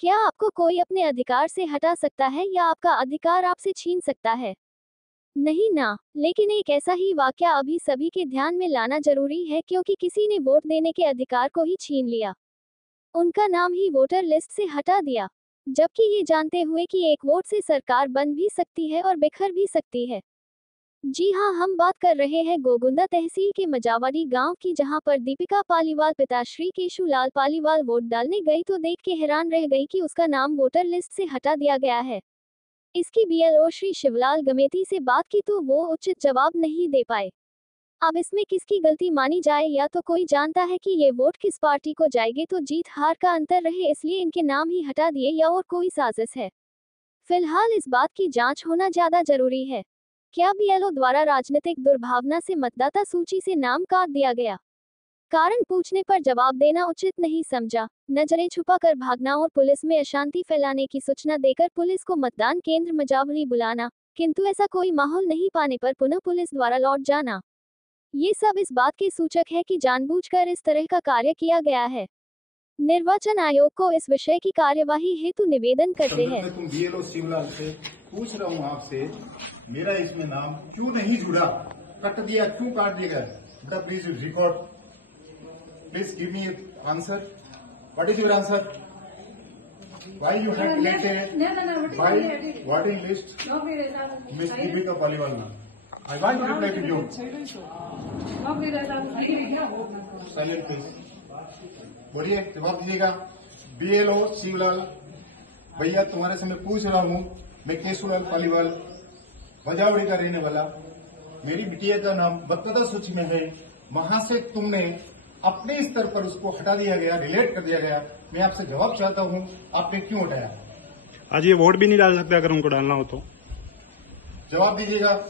क्या आपको कोई अपने अधिकार से हटा सकता है या आपका अधिकार आपसे छीन सकता है? नहीं ना, लेकिन एक ऐसा ही वाकया अभी सभी के ध्यान में लाना जरूरी है क्योंकि किसी ने वोट देने के अधिकार को ही छीन लिया। उनका नाम ही वोटर लिस्ट से हटा दिया। जबकि ये जानते हुए कि एक वोट से सरकार बन भी सकती है और बिखर भी सकती है। जी हाँ, हम बात कर रहे हैं गोगुंदा तहसील के मजावड़ी गांव की, जहां पर दीपिका पालीवाल पिताश्री केशुलाल पालीवाल वोट डालने गई तो देख के हैरान रह गई कि उसका नाम वोटर लिस्ट से हटा दिया गया है। इसकी बीएलओ श्री शिवलाल गमेती से बात की तो वो उचित जवाब नहीं दे पाए। अब इसमें किसकी गलती मानी जाए, या तो कोई जानता है कि ये वोट किस पार्टी को जाएंगे तो जीत हार का अंतर रहे इसलिए इनके नाम ही हटा दिए, या और कोई साजिश है। फिलहाल इस बात की जांच होना ज्यादा जरूरी है। क्या बीएलओ द्वारा राजनीतिक दुर्भावना से मतदाता सूची से नाम काट दिया गया? कारण पूछने पर जवाब देना उचित नहीं समझा। नजरें छुपाकर भागना और पुलिस में अशांति फैलाने की सूचना देकर पुलिस को मतदान केंद्र मजावली बुलाना, किंतु ऐसा कोई माहौल नहीं पाने पर पुनः पुलिस द्वारा लौट जाना, ये सब इस बात के सूचक है कि जानबूझकर इस तरह का कार्य किया गया है। निर्वाचन आयोग को इस विषय की कार्यवाही हेतु निवेदन करते हैं। तुम बीएलओ शिवलाल से पूछ रहा हूँ आपसे, मेरा इसमें नाम क्यों नहीं जुड़ा? कट दिया, क्यों काट दिया गया? Please record, please give me answer. What is your answer? Why you have deleted what in list miss Deepika Paliwal नाम? I want to reply to you. Silent please. बोलिए, जवाब दीजिएगा। बीएलओ शिवलाल, भैया तुम्हारे से मैं पूछ रहा हूँ, मैं केशुलाल पालीवाल मजावड़ी का रहने वाला, मेरी बिटिया का नाम मतदाता सूची में है, वहां से तुमने अपने स्तर पर उसको हटा दिया गया, रिलेट कर दिया गया। मैं आपसे जवाब चाहता हूँ, आपने क्यों हटाया? आज ये वोट भी नहीं डाल सकते अगर उनको डालना हो तो? जवाब दीजिएगा।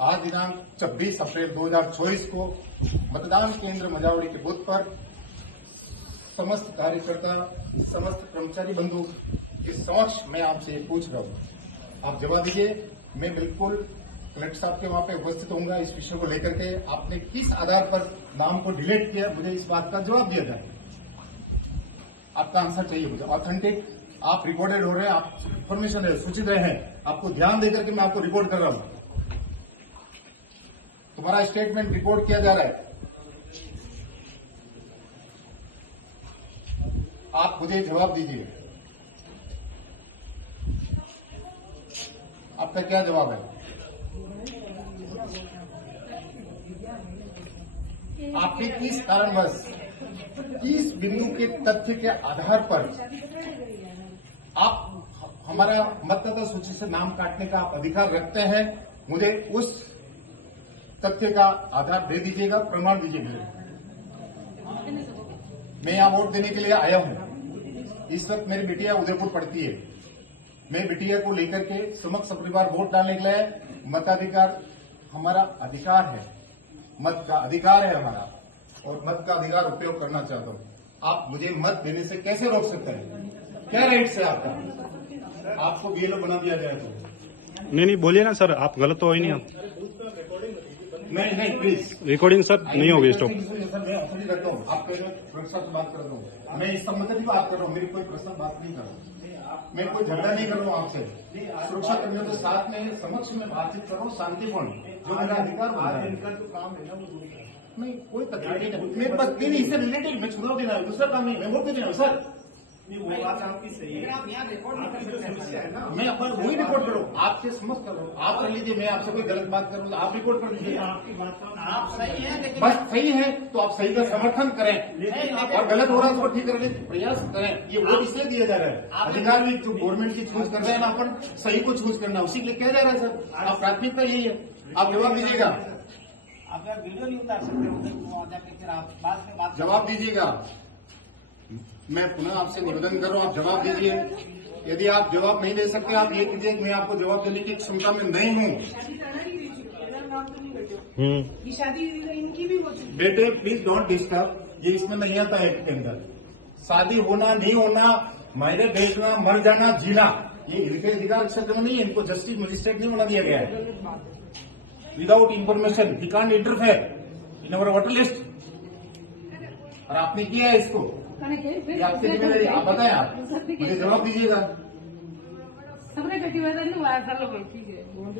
आज दिनांक 26 अप्रैल 2024 को मतदान केंद्र मजावड़ी के बूथ पर समस्त कार्यकर्ता, समस्त कर्मचारी बंधु के समक्ष मैं आपसे पूछ रहा हूँ, आप जवाब दीजिए। मैं बिल्कुल कलेक्टर साहब के वहां पे उपस्थित होऊंगा इस विषय को लेकर के। आपने किस आधार पर नाम को डिलीट किया, मुझे इस बात का जवाब दिया जाए। आपका आंसर चाहिए मुझे, ऑथेंटिक। आप रिकॉर्डेड हो रहे हैं, आप इन्फॉर्मेशन है, सूचित रहे हैं, आपको ध्यान देकर के मैं आपको रिकॉर्ड कर रहा हूं। तुम्हारा स्टेटमेंट रिकॉर्ड किया जा रहा है। आप मुझे जवाब दीजिए, आपका क्या जवाब है? आपने किस कारणवश, किस बिंदु के तथ्य के आधार पर आप हमारा मतदाता सूची से नाम काटने का आप अधिकार रखते हैं? मुझे उस तथ्य का आधार दे दीजिएगा, प्रमाण दीजिए। मैं यहां वोट देने के लिए आया हूं। इस वक्त मेरी बिटिया उदयपुर पढ़ती है। मैं बिटिया को लेकर के समक्ष परिवार वोट डालने के लिए, मताधिकार हमारा अधिकार है, मत का अधिकार है हमारा, और मत का अधिकार उपयोग करना चाहता हूं। आप मुझे मत देने से कैसे रोक सकते हैं? क्या राइट है आपका? आपको बीएलओ बना दिया जाए तो? नहीं बोलिए ना सर, आप गलत तो हो ही नहीं। आप नहीं प्लीज रिकॉर्डिंग सर नहीं होगी स्टॉप। सर मैं ऑफिस करता हूँ, आप सुरक्षा से बात कर रहा हूँ, मैं इस संबंध में बात कर रहा हूँ, मेरी कोई पर्सनल बात नहीं कर रहा हूँ, मैं कोई झगड़ा नहीं कर रहा हूँ आपसे। सुरक्षा कर्मियों के साथ में समक्ष में बातचीत कर रहा हूँ, शांतिपूर्ण, जो मेरा अधिकार काम है। नहीं कोई तकलीफ नहीं, मेरे पास नहीं, इससे रिलेटेड मैं चुनाव देना है, दूसरा काम नहीं, मैं वोट देना है सर। वो बात आपकी सही है, आप यहाँ रिकॉर्ड है ना, मैं अपन वही रिकॉर्ड करूँ, आपसे समझ कर रहा हूँ। आप कर लीजिए, मैं आपसे कोई गलत बात करूँ तो आप रिकॉर्ड कर लीजिए। आपकी बात आप सही है, बस सही है तो आप सही का समर्थन करें, और गलत हो रहा है उसको ठीक करने का प्रयास करें। ये वोट इसलिए दिया जा रहा है, अधिकार भी जो गवर्नमेंट की चूज कर रहे हैं ना, अपन सही को चूज करना, उसी के लिए कहा जा रहा है सर। आप प्राथमिकता यही है, आप जवाब दीजिएगा। आप वीडियो नहीं उतार सकते, आप जवाब दीजिएगा। मैं पुनः आपसे निवेदन कर रहा हूँ, आप जवाब दीजिए। यदि आप जवाब नहीं दे सकते, आप ये कीजिए कि मैं आपको जवाब देने की क्षमता में नहीं हूँ। बेटे प्लीज डोंट डिस्टर्ब, ये इसमें नहीं आता है के अंदर। शादी होना नहीं होना, मायने भेजना, मर जाना, जीना, ये इनके अधिकार क्षेत्र में नहीं है। इनको जस्टिस मजिस्ट्रेट नहीं बना दिया गया है। Without information he can't interfere in our voter list, और आपने किया है इसको। ये आपकी जिम्मेदारी, आप बताएं, आप मुझे जवाब दीजिएगा।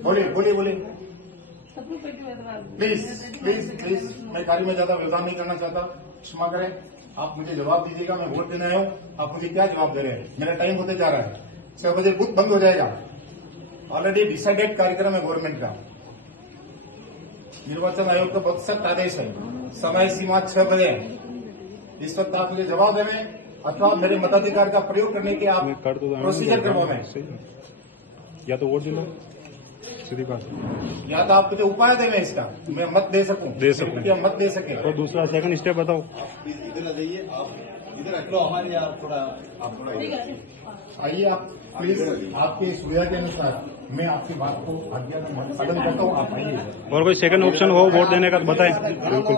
बोलिए बोलिए बोलिए, प्लीज प्लीज प्लीज, मैं कार्य में ज्यादा व्यवधान नहीं करना चाहता, क्षमा करें। आप मुझे जवाब दीजिएगा, मैं वोट देने आया हूँ, आप मुझे क्या जवाब दे रहे हैं? मेरा टाइम होते जा रहा है, 6 बजे बूथ बंद हो जाएगा। ऑलरेडी डिसाइडेड कार्यक्रम है गवर्नमेंट का, निर्वाचन आयोग का बहुत सख्त आदेश है, समय सीमा 6 बजे है। इस वक्त आप मुझे जवाब देने अथवा मेरे मताधिकार का प्रयोग करने के आप प्रोसीजर करवाएं, या तो वोट दिला, सीधी बात। या तो आप मुझे उपाय देवें इसका, मैं मत दे सकूं, क्या मत दे सके। तो दूसरा सेकंड स्टेप बताओ। इधर आ जाइए, आप इधर रख लो, हमारे यहाँ थोड़ा आप थोड़ा आइए आप प्लीज, आपकी सुविधा के अनुसार मैं आपकी बात को आज्ञा पालन करता हूँ, आप आइए। और कोई सेकंड ऑप्शन हो वोट देने का तो बताएं। बिल्कुल,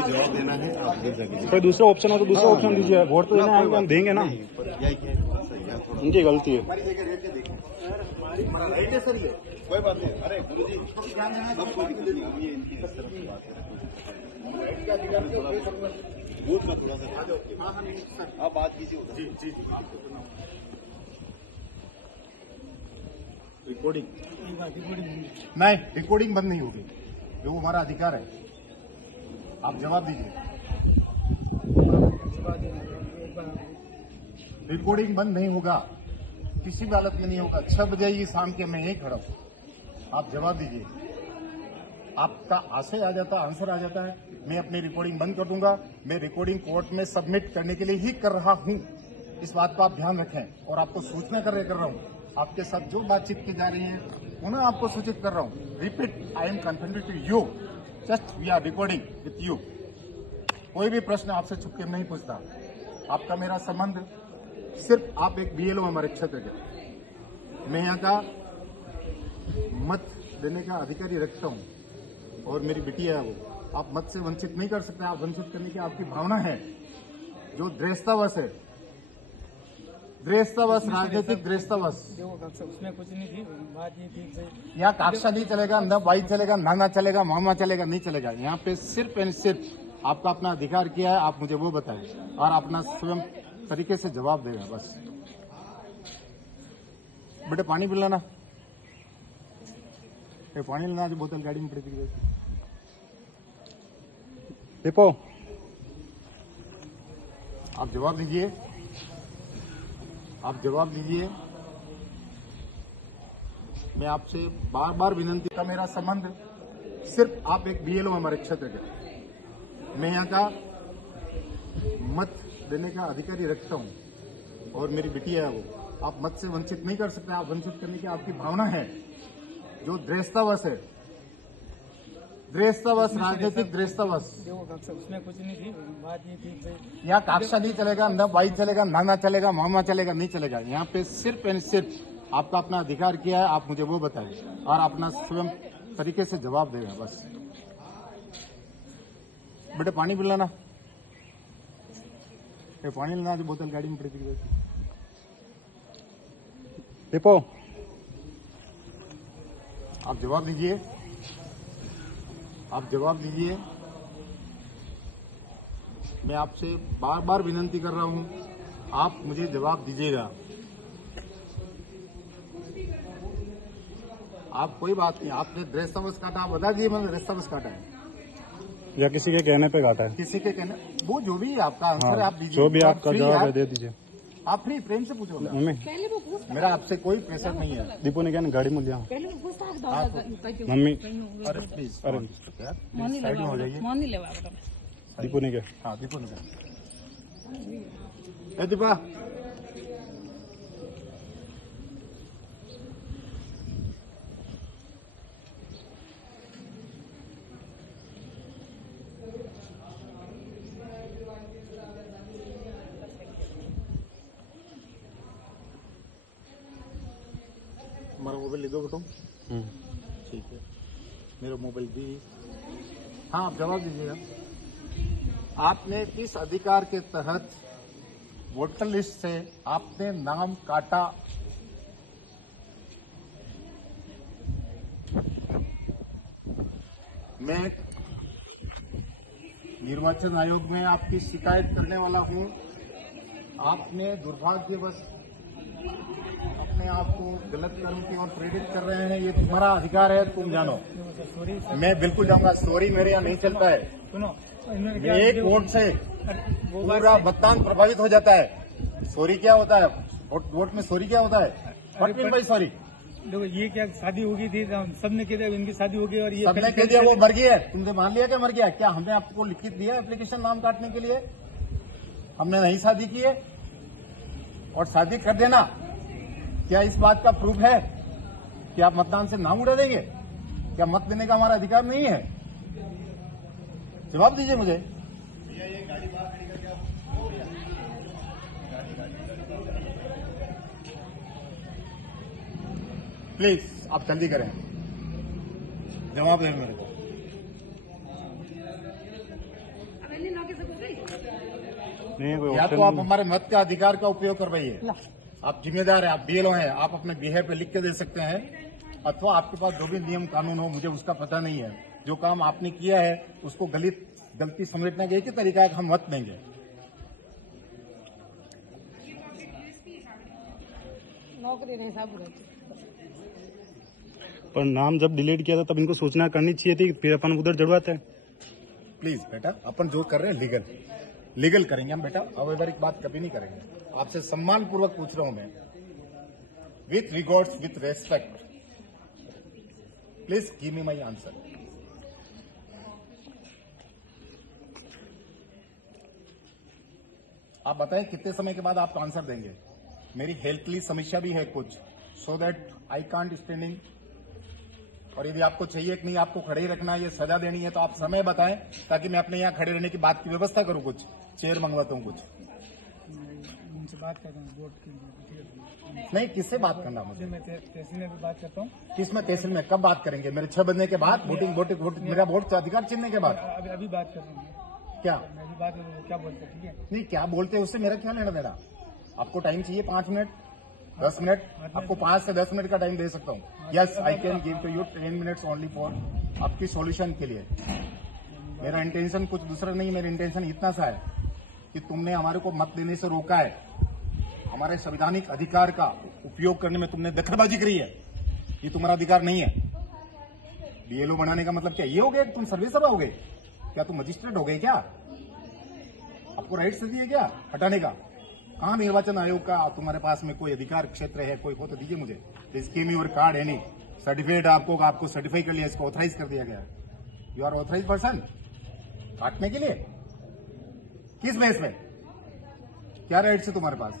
जवाब देना है आप दे सकते। कोई दूसरा ऑप्शन हो तो दूसरा ऑप्शन दीजिए। वोट तो देने आएंगे, हम देंगे ना, उनकी गलती है। सर ये कोई बात नहीं, अरे गुरु जी वोट का थोड़ा सा आप बात कीजिए। जी रिकॉर्डिंग नहीं, रिकॉर्डिंग बंद नहीं होगी, जो हमारा अधिकार है। आप जवाब दीजिए। रिकॉर्डिंग बंद नहीं होगा, किसी भी हालत में नहीं होगा। 6 बजे ही शाम के मैं यहीं खड़ा हूं, आप जवाब दीजिए। आपका आशय आ जाता, आंसर आ जाता है, मैं अपनी रिकॉर्डिंग बंद कर दूंगा। मैं रिकॉर्डिंग कोर्ट में सबमिट करने के लिए ही कर रहा हूं, इस बात का आप ध्यान रखें। और आपको सूचना कर रहा हूं, आपके साथ जो बातचीत की जा रही है पुनः आपको सूचित कर रहा हूं। Repeat, I am confirmed to you, just we are recording with you. कोई भी प्रश्न आपसे छुप के नहीं पूछता। आपका मेरा संबंध सिर्फ, आप एक बीएलओ हमारे क्षेत्र के, मैं यहाँ का मत देने का अधिकारी रखता हूँ और मेरी बिटिया है वो। आप मत से वंचित नहीं कर सकते, आप वंचित करने की आपकी भावना है, जो द्वेषतावश है, द्वेषतावश, राजनीतिक द्वेषतावश। उसमें कुछ नहीं थी, बात ये थी यहाँ काक्षा नहीं चलेगा, न भाई चलेगा, नाना चलेगा, मामा चलेगा, नहीं चलेगा। यहाँ पे सिर्फ एंड सिर्फ आपका अपना अधिकार किया है, आप मुझे वो बताएं और अपना स्वयं तरीके से जवाब देगा बस। बेटे पानी पिलाना, पानी लेना, जो बोतल गाड़ी में पड़ी थी। देखो, आप जवाब दीजिए, आप जवाब दीजिए। मैं आपसे बार बार विनंती का, मेरा संबंध सिर्फ, आप एक बीएलओ हमारे क्षेत्र के, मैं यहाँ का मत देने का अधिकारी रखता हूँ और मेरी बिटिया है वो। आप मत से वंचित नहीं कर सकते, आप वंचित करने की आपकी भावना है, जो द्वेषतावश है, द्वेषतावश, राजनीतिक द्वेषतावश। उसमें कुछ नहीं थी, बात ये थी यहाँ काक्षा नहीं चलेगा, न भाई चलेगा, नाना चलेगा, मामा चलेगा, नहीं चलेगा। यहाँ पे सिर्फ एंड सिर्फ आपका अपना अधिकार किया है, आप मुझे वो बताएं और अपना स्वयं तरीके से जवाब देगा बस। बेटे पानी पिलाना, पानी लेना, जो बोतल गाड़ी में पड़ी थी। देखो, आप जवाब दीजिए, आप जवाब दीजिए। मैं आपसे बार बार विनंती कर रहा हूं, आप मुझे जवाब दीजिएगा। आप कोई बात नहीं, आपने द्वेषतावश काटा, आप बता दीजिए मैंने द्वेषतावश काटा है या किसी के कहने पे घाटा है, किसी के कहने, वो जो भी आपका आंसर है आप दीजिए। जो भी आपका जवाब है दे दीजिए। आप फ्री प्रेम से पूछो, मम्मी, मेरा आपसे कोई प्रेशर नहीं है। दीपू ने क्या गाड़ी में लिया मम्मी, अरे प्लीज, अरे साइड में हो जाइए। दीपू ने क्या, हाँ दीपू ने, दीपा हमारा मोबाइल ले दो बेटो। ठीक है, मेरा मोबाइल भी। हाँ, आप जवाब दीजिएगा। आपने किस अधिकार के तहत वोटर लिस्ट से आपने नाम काटा? मैं निर्वाचन आयोग में आपकी शिकायत करने वाला हूं। आपने दुर्भाग्यवश अपने आप को गलत कर्म की ओर प्रेरित कर रहे हैं। ये तुम्हारा अधिकार है, तुम जानो। मैं बिल्कुल जाऊंगा। सॉरी मेरे यहाँ नहीं चलता है। सुनो, इन्होंने क्या एक वोट से वो पूरा मतदान प्रभावित हो जाता है। सॉरी क्या होता है? वोट में सॉरी क्या होता है? What mean by sorry? देखो, ये क्या शादी हो गई थी, सबने कह दिया इनकी शादी हो गई और ये सबने कह दिया वो मर गई है। तुमने मान लिया क्या मर गया? क्या हमने आपको लिखित दिया एप्लीकेशन नाम काटने के लिए? हमने नहीं शादी की है। और शादी कर देना क्या इस बात का प्रूफ है कि आप मतदान से नाम उड़ा देंगे? क्या मत देने का हमारा अधिकार नहीं है? जवाब दीजिए मुझे। प्लीज आप जल्दी करें, जवाब दें मेरे को। नहीं कोई या ऑप्शन तो आप हमारे मत का अधिकार का उपयोग करवाइए। आप जिम्मेदार हैं, आप बीएलओ हैं, आप अपने बिहेव पे लिख के दे सकते हैं, अथवा आपके पास जो भी नियम कानून हो, मुझे उसका पता नहीं है। जो काम आपने किया है उसको गलती समझने का एक ही तरीका है कि हम मत देंगे। नौकरी नहीं साहब, पर नाम जब डिलीट किया था तब इनको सूचना करनी चाहिए थी, फिर अपन उधर जड़वाते हैं। प्लीज बेटा, अपन जो कर रहे हैं लीगल करेंगे हम बेटा, अवैधानिक बात कभी नहीं करेंगे। आपसे सम्मान पूर्वक पूछ रहा हूं मैं, with regards, with respect, please give me my answer. आप बताएं कितने समय के बाद आप आंसर देंगे? मेरी हेल्थली समस्या भी है कुछ, so that I can't standing. और यदि आपको चाहिए कि नहीं आपको खड़े ही रखना है, ये सजा देनी है, तो आप समय बताएं ताकि मैं अपने यहाँ खड़े रहने की बात की व्यवस्था करूं। कुछ चेयर मंगवाता हूं। कुछ उनसे बात करता हूँ वोट की। नहीं, किससे बात करना मुझे? मैं तहसील में भी बात करता हूँ। किस में तहसील में? कब बात करेंगे? मेरे 6 बजने के बाद? वोट मेरा वोट का अधिकार छीनने के बाद? अभी बात कर रहा हूँ। क्या मैं अभी बात करूँ, क्या बोलते हैं? ठीक है, नहीं, क्या बोलते हैं उससे मेरा क्या लेना देना? आपको टाइम चाहिए 5 मिनट, 10 मिनट? आपको 5 से 10 मिनट का टाइम दे सकता हूँ। Yes, I can give to you 10 minutes only for आपकी सॉल्यूशन के लिए। मेरा इंटेंशन कुछ दूसरा नहीं, मेरा इंटेंशन इतना सा है कि तुमने हमारे को मत देने से रोका है। हमारे संवैधानिक अधिकार का उपयोग करने में तुमने दखलबाजी करी है। ये तुम्हारा अधिकार नहीं है। बीएलओ बनाने का मतलब क्या ये हो गया कि तुम सर्विस सभा हो गए? क्या तुम मजिस्ट्रेट हो गए? क्या आपको राइट दिए क्या हटाने का? कहां निर्वाचन आयोग का तुम्हारे पास में कोई अधिकार क्षेत्र है? कोई हो तो दीजिए मुझे। Scheme your card any certificate आपको सर्टिफाई कर लिया, इसको ऑथराइज कर दिया गया। यू आर ऑथराइज पर्सन काटने के लिए? किस बेस में? क्या राइट है तुम्हारे पास?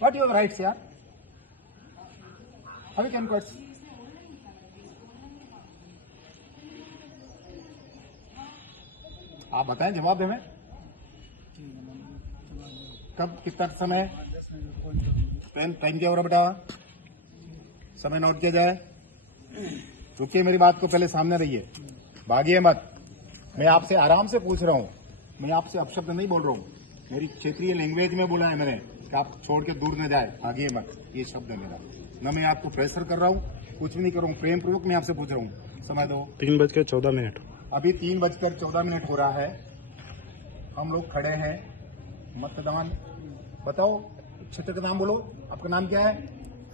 व्हाट योर राइट्स यार? How you can question? आप बताएं, जवाब दें। कब, कितना समय? टाइम क्या हो रहा बेटा? समय नोट किया जाए। रुकिए, मेरी बात को पहले सामने रहिए, भागिए मत। मैं आपसे आराम से पूछ रहा हूं, मैं आपसे अपशब्द नहीं बोल रहा हूं। मेरी क्षेत्रीय लैंग्वेज में बोला है मैंने कि आप छोड़ के दूर न जाए, भागिए मत। ये शब्द है मेरा। न मैं आपको प्रेशर कर रहा हूं, कुछ भी नहीं कर रहा हूं, प्रेम पूर्वक मैं आपसे पूछ रहा हूं। समय दो। 3:14। अभी 3:14 हो रहा है। हम लोग खड़े हैं, मतदान। बताओ, क्षेत्र का नाम बोलो। आपका नाम क्या है?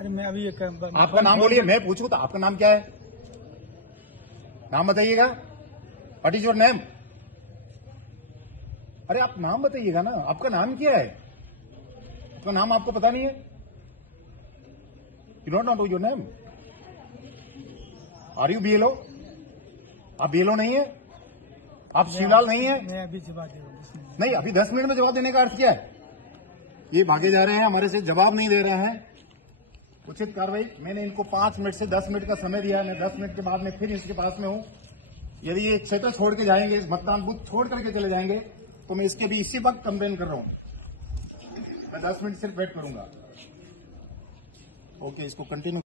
अरे मैं अभी एक आपका नाम बोलिए। मैं पूछूं तो आपका नाम क्या है? नाम बताइएगा। What is your name? अरे आप नाम बताइएगा ना, आपका नाम क्या है? आपका नाम आपको पता नहीं है? You not know your name? Are you BLO? आप बीएलओ नहीं है? आप शिवलाल नहीं है? मैं अभी जवाब दे रहा हूँ। नहीं, अभी 10 मिनट में जवाब देने का अर्थ क्या है? ये भागे जा रहे हैं, हमारे से जवाब नहीं दे रहे हैं। उचित कार्रवाई। मैंने इनको 5 मिनट से 10 मिनट का समय दिया है। मैं 10 मिनट के बाद में फिर इसके पास में हूं। यदि ये क्षेत्र छोड़ के जाएंगे, मतदान बूथ छोड़ करके चले जाएंगे, तो मैं इसके भी इसी वक्त कंप्लेन कर रहा हूं। मैं 10 मिनट सिर्फ वेट करूंगा। ओके, इसको कंटिन्यू